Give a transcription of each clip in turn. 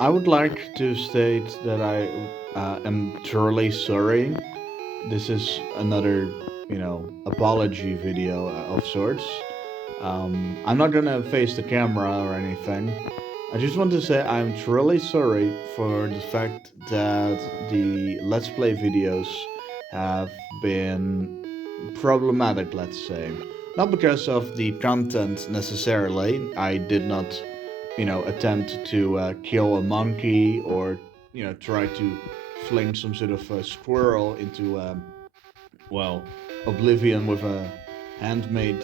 I would like to state that I am truly sorry. This is another, apology video of sorts. I'm not gonna face the camera or anything. I just want to say I'm truly sorry for the fact that the Let's Play videos have been problematic, let's say. Not because of the content necessarily. I did not, attempt to kill a monkey or, try to fling some sort of a squirrel into, well, oblivion with a handmade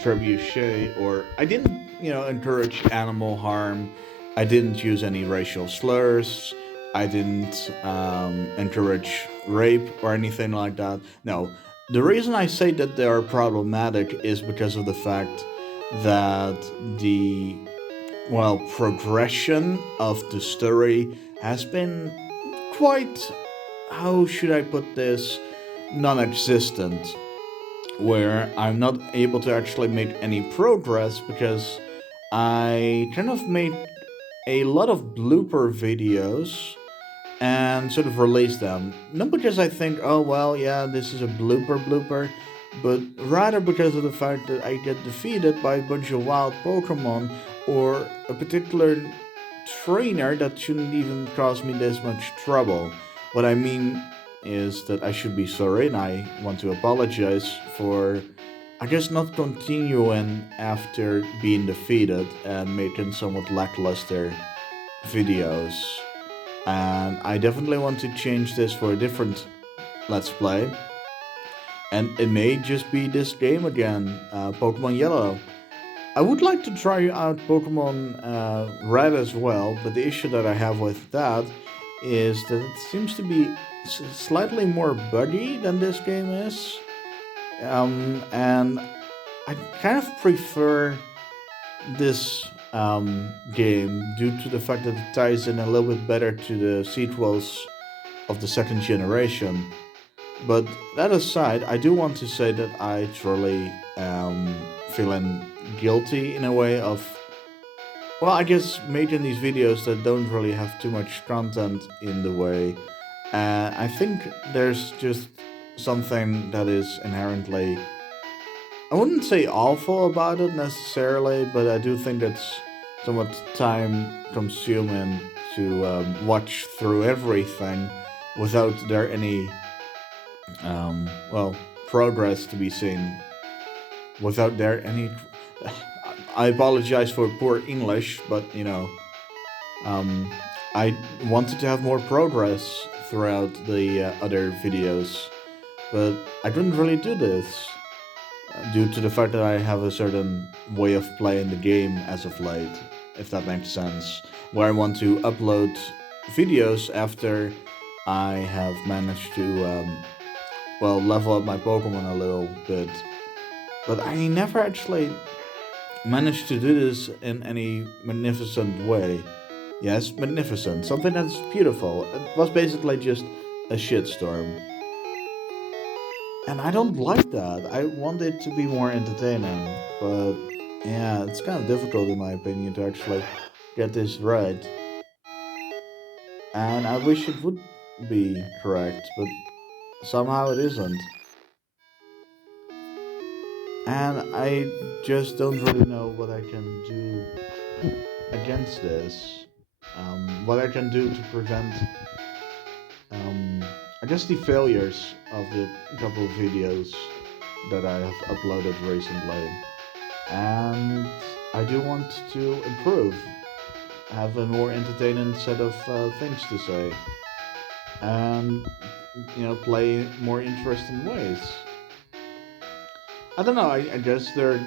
trebuchet, or I didn't, encourage animal harm. I didn't use any racial slurs. I didn't encourage rape or anything like that. No, the reason I say that they are problematic is because of the fact that the progression of the story has been quite, how should I put this, non existent, where I'm not able to actually make any progress because I kind of made a lot of blooper videos and sort of released them. Not because I think, oh well, yeah, this is a blooper, but rather because of the fact that I get defeated by a bunch of wild Pokemon or a particular trainer that shouldn't even cause me this much trouble. What I mean is that I should be sorry and I want to apologize for, I guess, not continuing after being defeated and making somewhat lackluster videos. And I definitely want to change this for a different Let's Play. And it may just be this game again, Pokemon Yellow. I would like to try out Pokemon Red as well, but the issue that I have with that is that it seems to be slightly more buggy than this game is. And I kind of prefer this game due to the fact that it ties in a little bit better to the sequels of the second generation. But that aside, I do want to say that I truly am feeling guilty in a way of, well, I guess making these videos that don't really have too much content in the way. I think there's just something that is inherently, I wouldn't say awful about it necessarily, but I do think it's somewhat time consuming to watch through everything without there any well, progress to be seen, without there any. I apologize for poor English, but um, I wanted to have more progress throughout the other videos, but I couldn't really do this due to the fact that I have a certain way of playing the game as of late, if that makes sense, where I want to upload videos after I have managed to level up my Pokemon a little bit. But I never actually managed to do this in any magnificent way. Yes, magnificent. Something that's beautiful. It was basically just a shitstorm. And I don't like that. I want it to be more entertaining. But yeah, it's kind of difficult in my opinion to actually get this right. And I wish it would be correct, but somehow it isn't. And I just don't really know what I can do against this. What I can do to prevent, I guess, the failures of the couple of videos that I have uploaded recently. And I do want to improve, have a more entertaining set of things to say, and play more interesting ways. I don't know. I guess there are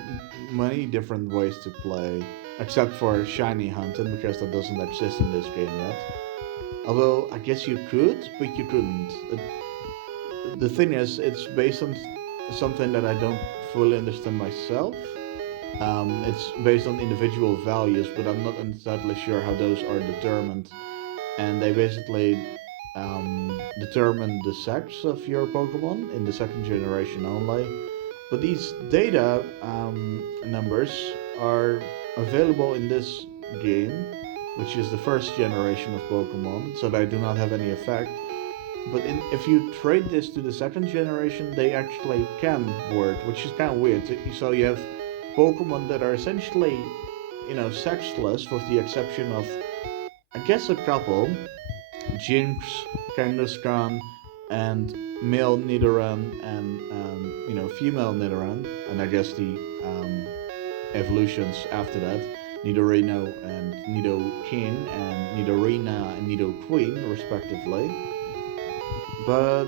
many different ways to play, except for shiny hunting because that doesn't exist in this game yet. Although I guess you could, but you couldn't. The thing is, it's based on something that I don't fully understand myself. It's based on individual values, but I'm not entirely sure how those are determined. And they basically determine the sex of your Pokemon in the second generation only. But these data numbers are available in this game, which is the first generation of Pokemon, so they do not have any effect. But if you trade this to the second generation, they actually can work, which is kind of weird. So you have Pokemon that are essentially, sexless, with the exception of, I guess, a couple: Jinx, Kangaskhan, and male Nidoran, and female Nidoran, and I guess the evolutions after that: Nidorino and Nidoking, and Nidorina and Nidoqueen, respectively. But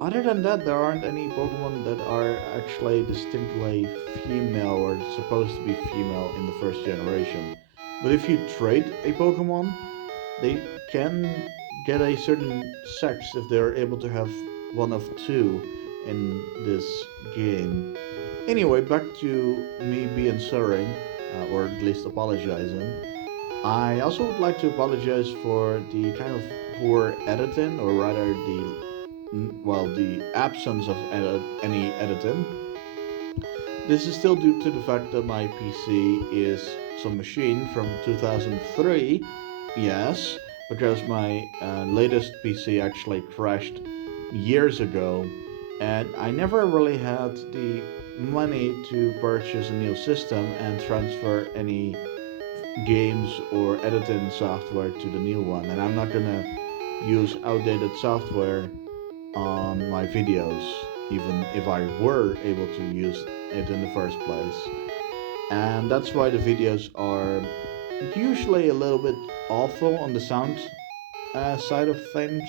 other than that, there aren't any Pokemon that are actually distinctly female or supposed to be female in the first generation. But if you trade a Pokemon, they can get a certain sex if they're able to have one of two in this game. Anyway, back to me being sorry, or at least apologizing. I also would like to apologize for the kind of poor editing, or rather the absence of any editing. This is still due to the fact that my PC is some machine from 2003. Yes, because my latest PC actually crashed years ago, and I never really had the money to purchase a new system and transfer any games or editing software to the new one. And I'm not gonna use outdated software on my videos, even if I were able to use it in the first place. And that's why the videos are usually a little bit awful on the sound side of things,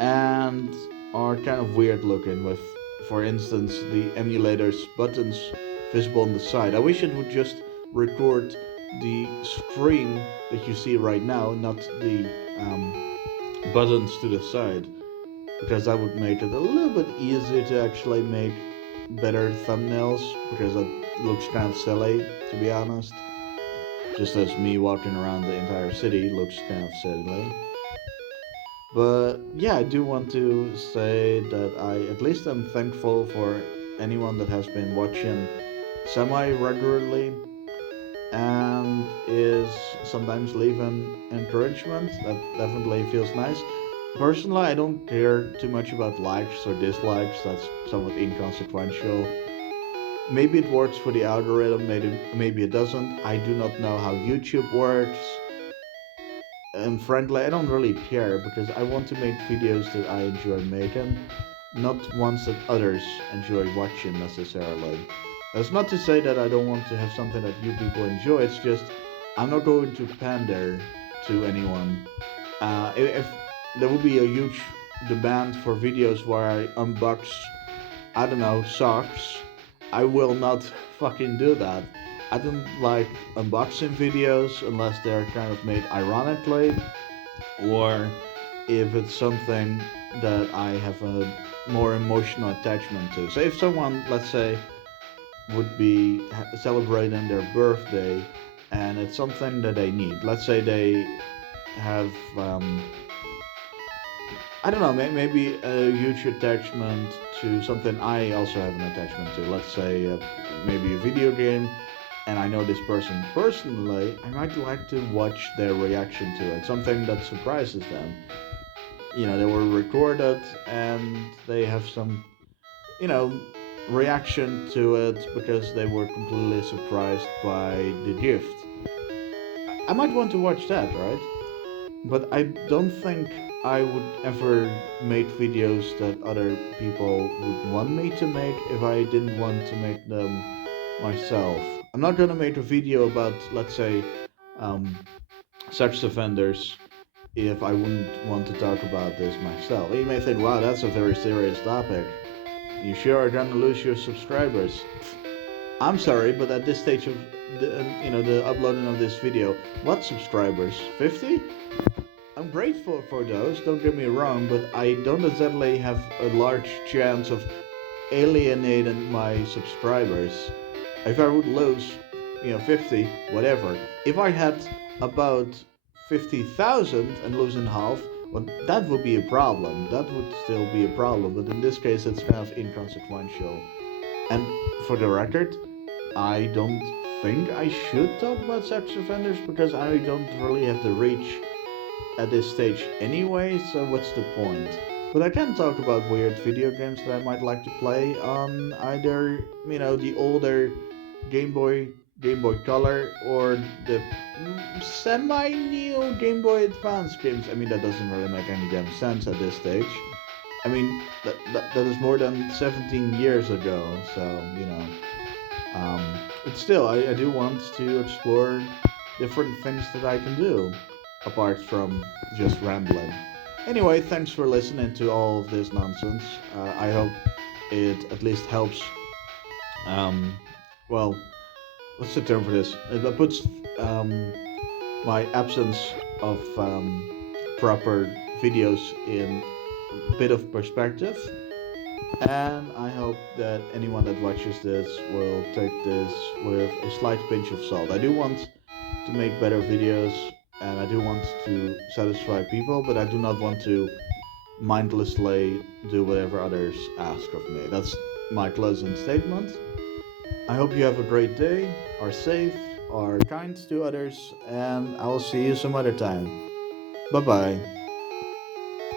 and are kind of weird looking, with, for instance, the emulator's buttons visible on the side. I wish it would just record the screen that you see right now, not the buttons to the side, because that would make it a little bit easier to actually make better thumbnails, because it looks kind of silly, to be honest. Just as me walking around the entire city looks kind of silly. But yeah, I do want to say that I at least am thankful for anyone that has been watching semi regularly and is sometimes leaving encouragement. That definitely feels nice. Personally, I don't care too much about likes or dislikes. That's somewhat inconsequential. Maybe it works for the algorithm, maybe it doesn't. I do not know how YouTube works. And frankly, I don't really care, because I want to make videos that I enjoy making, not ones that others enjoy watching necessarily. That's not to say that I don't want to have something that you people enjoy, it's just I'm not going to pander to anyone. If there will be a huge demand for videos where I unbox, I don't know, socks, I will not fucking do that. I don't like unboxing videos unless they're kind of made ironically, or if it's something that I have a more emotional attachment to. So if someone, let's say, would be celebrating their birthday and it's something that they need, let's say they have, I don't know, maybe a huge attachment to something I also have an attachment to. Let's say maybe a video game, and I know this person personally, I might like to watch their reaction to it, something that surprises them. They were recorded and they have some, you know, reaction to it because they were completely surprised by the gift. I might want to watch that, right? But I don't think I would ever make videos that other people would want me to make if I didn't want to make them myself. I'm not gonna make a video about, let's say, um, sex offenders if I wouldn't want to talk about this myself. You may think, wow, that's a very serious topic. You sure are gonna lose your subscribers. I'm sorry, but at this stage of the uploading of this video, what subscribers? 50? I'm grateful for those, don't get me wrong, but I don't exactly have a large chance of alienating my subscribers. If I would lose, 50, whatever. If I had about 50,000 and losing half, well, that would be a problem. That would still be a problem, but in this case, it's kind of inconsequential. And for the record, I don't think I should talk about sex offenders because I don't really have the reach at this stage anyway, so what's the point? But I can talk about weird video games that I might like to play on either, the older Game Boy, Game Boy Color, or the semi-new Game Boy Advance games. I mean, that doesn't really make any damn sense at this stage. I mean, that is more than 17 years ago, so, um, but still, I do want to explore different things that I can do apart from just rambling. Anyway, thanks for listening to all of this nonsense. I hope it at least helps. Um, well, what's the term for this? It puts my absence of proper videos in a bit of perspective. And I hope that anyone that watches this will take this with a slight pinch of salt. I do want to make better videos and I do want to satisfy people, but I do not want to mindlessly do whatever others ask of me. That's my closing statement. I hope you have a great day, are safe, are kind to others, and I will see you some other time. Bye bye.